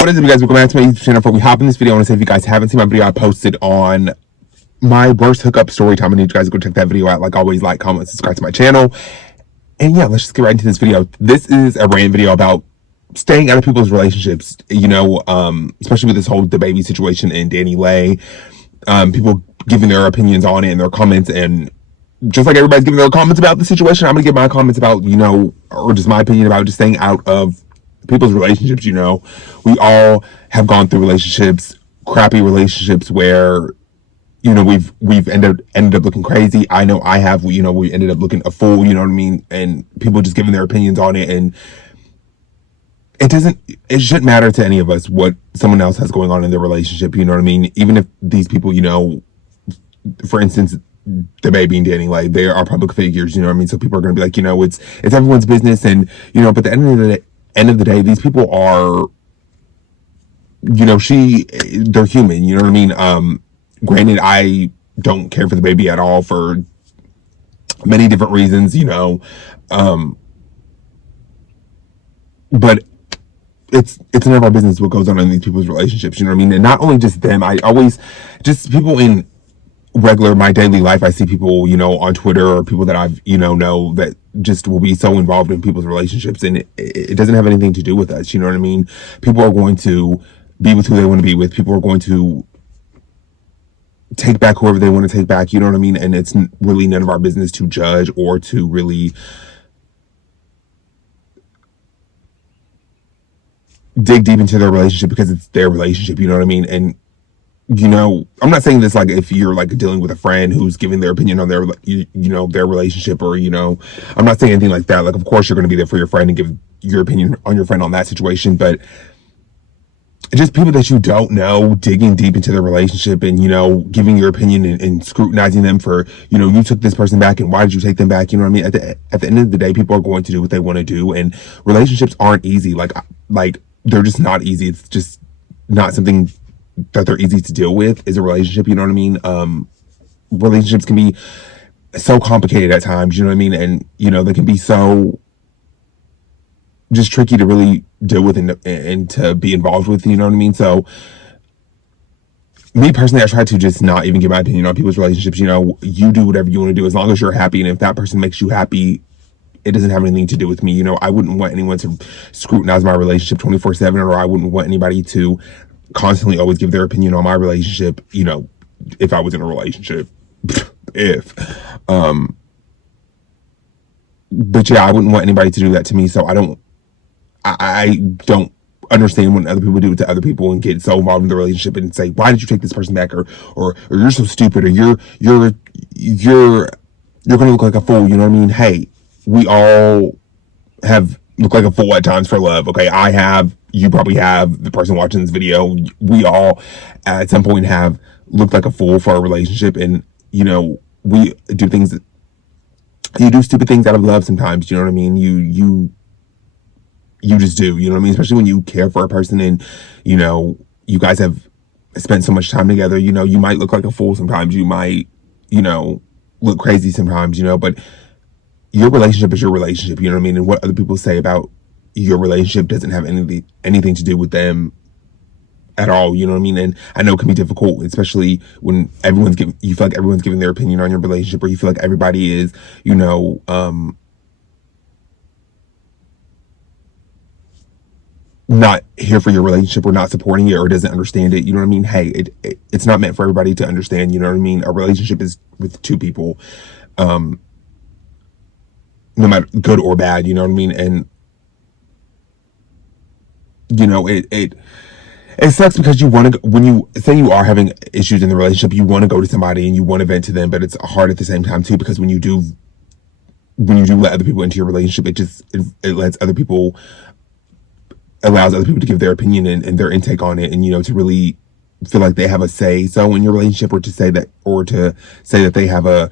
What is up, you guys? Welcome back to my YouTube channel. Before we hop in this video, I want to say if you guys haven't seen my video I posted on my worst hookup story time, I need you guys to go check that video out. Like always, like, comment, subscribe to my channel. And yeah, let's just get right into this video. This is a rant video about staying out of people's relationships, you know, especially with this whole DaBaby situation and Danny Lay. People giving their opinions on it and their comments, and just like everybody's giving their comments about the situation, I'm gonna give my comments about, you know, or just my opinion about just staying out of people's relationships. You know, we all have gone through relationships, crappy relationships where, you know, we've ended up looking crazy. I know I have. You know, we ended up looking a fool. You know what I mean? And people just giving their opinions on it, and it shouldn't matter to any of us what someone else has going on in their relationship. You know what I mean? Even if these people, you know, for instance, DaBaby and Danny Lay, they are public figures. You know what I mean? So people are going to be like, you know, it's everyone's business, and you know, but at the end of the day, these people are, you know, they're human. You know what I mean? Granted, I don't care for DaBaby at all for many different reasons, you know, but it's none of our business what goes on in these people's relationships. You know what I mean? And not only just them, I always just people in my daily life. I see people, you know, on Twitter, or people that I've, you know that just will be so involved in people's relationships, and it doesn't have anything to do with us. You know what I mean? People are going to be with who they want to be with. People are going to take back whoever they want to take back. You know what I mean? And it's really none of our business to judge or to really dig deep into their relationship, because it's their relationship. You know what I mean? And you know, I'm not saying this like if you're like dealing with a friend who's giving their opinion on their, you know, their relationship, or, you know, I'm not saying anything like that. Like, of course you're going to be there for your friend and give your opinion on your friend on that situation, but just people that you don't know, digging deep into their relationship and, you know, giving your opinion and scrutinizing them for, you know, you took this person back and why did you take them back? You know what I mean? At the end of the day, people are going to do what they want to do, and relationships aren't easy. Like they're just not easy. It's just not something that they're easy to deal with, is a relationship. You know what I mean? Relationships can be so complicated at times, you know what I mean? And, you know, they can be so just tricky to really deal with and to be involved with, you know what I mean? So me personally, I try to just not even give my opinion on people's relationships. You know, you do whatever you want to do as long as you're happy, and if that person makes you happy, it doesn't have anything to do with me. You know, I wouldn't want anyone to scrutinize my relationship 24/7, or I wouldn't want anybody to constantly always give their opinion on my relationship, you know, if I was in a relationship. But yeah, I wouldn't want anybody to do that to me. So I don't understand when other people do it to other people and get so involved in the relationship and say, why did you take this person back? Or you're so stupid, or you're gonna look like a fool. You know what I mean? Hey, we all have looked like a fool at times for love. Okay, I have, you probably have, the person watching this video, we all at some point have looked like a fool for a relationship. And, you know, we do things that, you do stupid things out of love sometimes. You know what I mean? You just do, you know what I mean? Especially when you care for a person and, you know, you guys have spent so much time together. You know, you might look like a fool sometimes. You might, you know, look crazy sometimes, you know, but your relationship is your relationship. You know what I mean? And what other people say about your relationship doesn't have anything to do with them at all. You know what I mean? And I know it can be difficult, especially when you feel like everyone's giving their opinion on your relationship, or you feel like everybody is, you know, not here for your relationship, or not supporting it, or doesn't understand it. You know what I mean? Hey, it's not meant for everybody to understand. You know what I mean? A relationship is with two people, no matter good or bad. You know what I mean? And you know, it sucks, because you want to, when you say you are having issues in the relationship, you want to go to somebody and you want to vent to them, but it's hard at the same time too, because when you do let other people into your relationship, it lets other people, allows other people to give their opinion and their intake on it, and, you know, to really feel like they have a say so in your relationship, or to say that they have a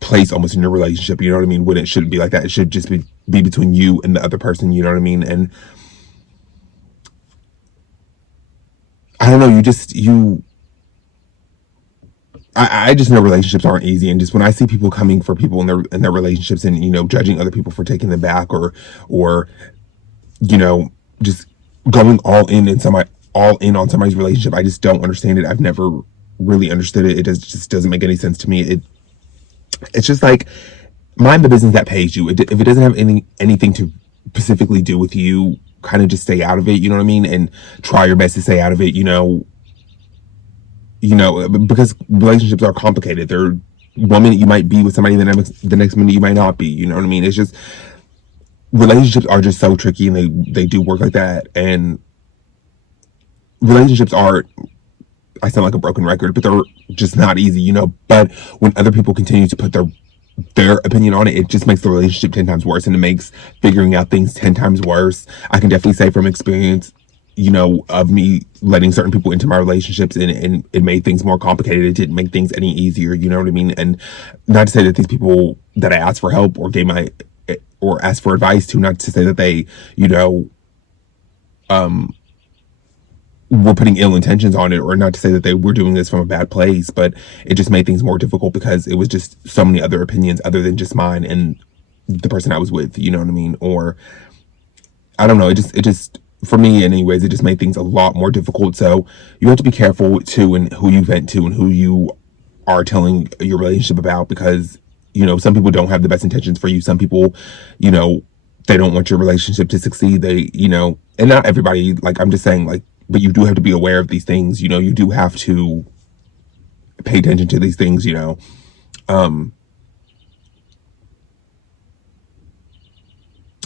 place almost in your relationship. You know what I mean? When it shouldn't be like that. It should just be between you and the other person. You know what I mean? And I don't know, I just know relationships aren't easy. And just when I see people coming for people in their relationships, and, you know, judging other people for taking them back, or, you know, just going all in on somebody's relationship. I just don't understand it. I've never really understood it. Just doesn't make any sense to me. It's just like, mind the business that pays you. If it doesn't have anything to specifically do with you, kind of just stay out of it. You know what I mean? And try your best to stay out of it. Because relationships are complicated. They're, one minute you might be with somebody, the next minute you might not be. You know what I mean? It's just, relationships are just so tricky, and they do work like that. And relationships are, I sound like a broken record, but they're just not easy. But when other people continue to put their opinion on it, it just makes the relationship 10 times worse, and it makes figuring out things 10 times worse. I can definitely say from experience, of me letting certain people into my relationships, and it made things more complicated. It didn't make things any easier. You know what I mean? And not to say that these people that I asked for help or asked for advice to, not to say that they, were putting ill intentions on it, or not to say that they were doing this from a bad place, but it just made things more difficult because it was just so many other opinions other than just mine and the person I was with. You know what I mean? Or I don't know. It just for me, anyways, it just made things a lot more difficult. So you have to be careful too, and who you vent to and who you are telling your relationship about, because some people don't have the best intentions for you. Some people, they don't want your relationship to succeed. And not everybody. Like, I'm just saying, like, but you do have to be aware of these things. You do have to pay attention to these things.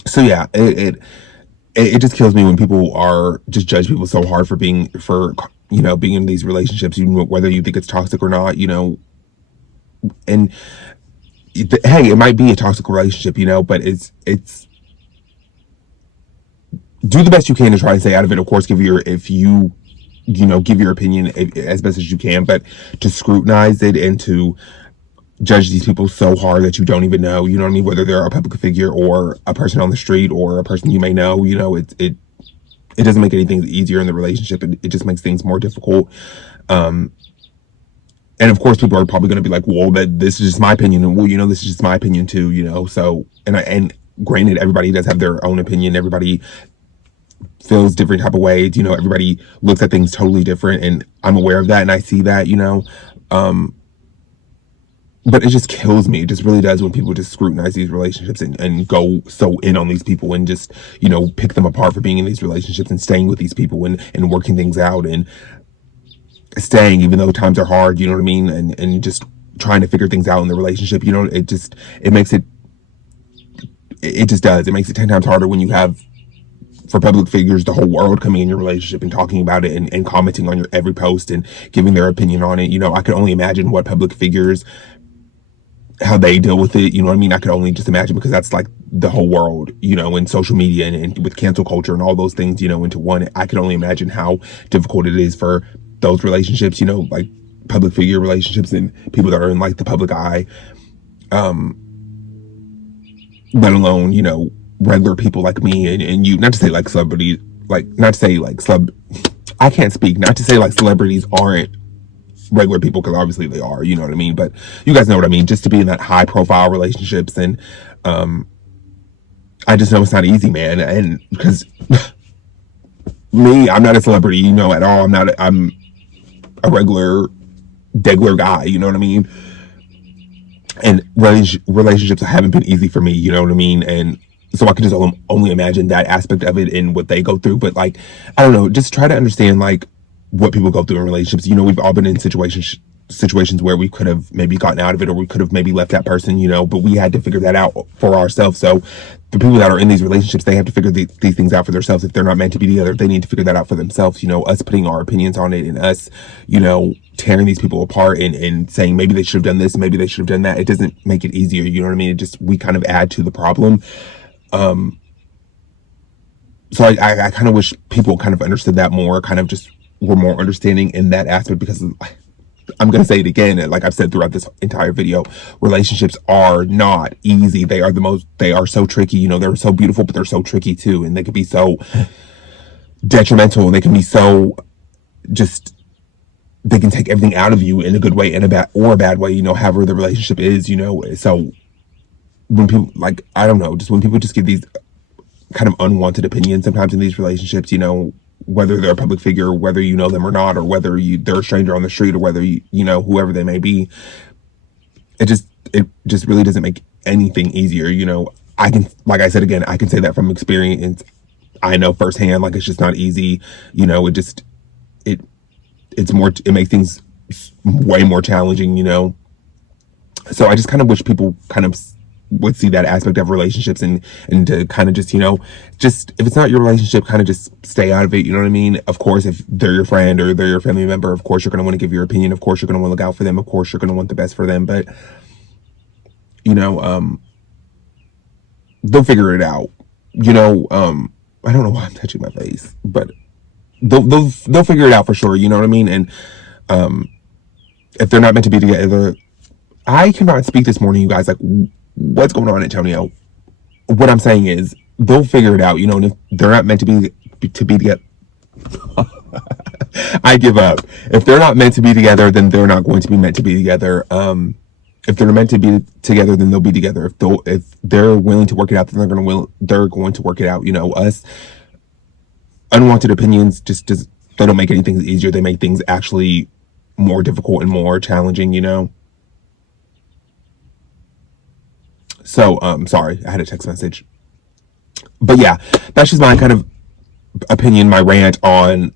So yeah, it just kills me when people are just judge people so hard for being in these relationships, whether you think it's toxic or not. And hey, it might be a toxic relationship, but it's do the best you can to try and stay out of it. Of course, give your opinion as best as you can, but to scrutinize it and to judge these people so hard that you don't even know, you know what I mean, whether they're a public figure or a person on the street or a person you may know, it doesn't make anything easier in the relationship. It just makes things more difficult. And of course, people are probably going to be like, well, this is just my opinion. And, well, this is just my opinion too, so, and granted, everybody does have their own opinion. Everybody feels different type of ways. Everybody looks at things totally different. And I'm aware of that. And I see that, but it just kills me. It just really does when people just scrutinize these relationships and go so in on these people and just, pick them apart for being in these relationships and staying with these people and working things out and staying even though times are hard, you know what I mean? And just trying to figure things out in the relationship, it makes it just does. It makes it 10 times harder when you have, for public figures, the whole world coming in your relationship and talking about it and commenting on your every post and giving their opinion on it. I could only imagine what public figures, how they deal with it. You know what I mean? I could only just imagine, because that's like the whole world, and social media and with cancel culture and all those things, into one. I could only imagine how difficult it is for those relationships, like public figure relationships and people that are in like the public eye, let alone, regular people like me and you, not to say like celebrities, like not to say like I can't speak, not to say like celebrities aren't regular people, because obviously they are, you know what I mean, but you guys know what I mean, just to be in that high profile relationships. And I just know it's not easy, man. And because me, I'm not a celebrity, at all. I'm a regular guy, you know what I mean? And relationships haven't been easy for me, you know what I mean? And so I can just only imagine that aspect of it and what they go through. But like, I don't know, just try to understand like what people go through in relationships. We've all been in situations where we could have maybe gotten out of it, or we could have maybe left that person, but we had to figure that out for ourselves. So the people that are in these relationships, they have to figure these things out for themselves. If they're not meant to be together, they need to figure that out for themselves. Us putting our opinions on it and us, tearing these people apart and saying maybe they should have done this, maybe they should have done that. It doesn't make it easier. You know what I mean? We kind of add to the problem. So I kind of wish people kind of understood that more, kind of just were more understanding in that aspect, because I'm going to say it again, and like I've said throughout this entire video, relationships are not easy. They are so tricky. They're so beautiful, but they're so tricky too. And they can be so detrimental, and they can be so they can take everything out of you in a good way and a bad way, however the relationship is, So when people, like, I don't know, just when people just give these kind of unwanted opinions sometimes in these relationships, you know, whether they're a public figure, whether you know them or not, or whether they're a stranger on the street, or whether you know, whoever they may be. It just really doesn't make anything easier, you know. I can, like I said again, I can say that from experience. I know firsthand, like, it's just not easy, you know. It it's more, it makes things way more challenging, you know. So I just kind of wish people kind of would see that aspect of relationships, and to kind of just, you know, just, if it's not your relationship, kind of just stay out of it, you know what I mean? Of course, if they're your friend or they're your family member, of course you're going to want to give your opinion, of course you're going to want to look out for them, of course you're going to want the best for them, but you know, they'll figure it out, you know. I don't know why I'm touching my face, but they'll figure it out for sure, you know what I mean? And if they're not meant to be together, I cannot speak this morning, you guys. Like, what's going on, Antonio? What I'm saying is, they'll figure it out, you know. And if they're not meant to be together, I give up. If they're not meant to be together, then they're not going to be meant to be together. If they're meant to be together, then they'll be together. If they're willing to work it out, then they're going to work it out. You know, us unwanted opinions just they don't make anything easier. They make things actually more difficult and more challenging. You know. So sorry, I had a text message, but yeah, that's just my kind of opinion, my rant on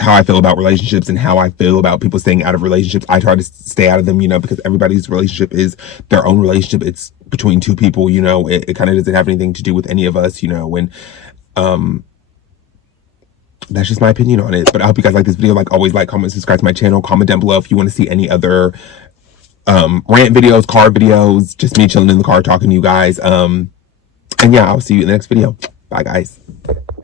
how I feel about relationships and how I feel about people staying out of relationships. I try to stay out of them, you know, because everybody's relationship is their own relationship. It's between two people, you know. It kind of doesn't have anything to do with any of us, you know. And that's just my opinion on it. But I hope you guys like this video. Like always, like, comment, subscribe to my channel. Comment down below if you want to see any other rant videos, car videos, just me chilling in the car talking to you guys. And yeah, I'll see you in the next video. Bye, guys.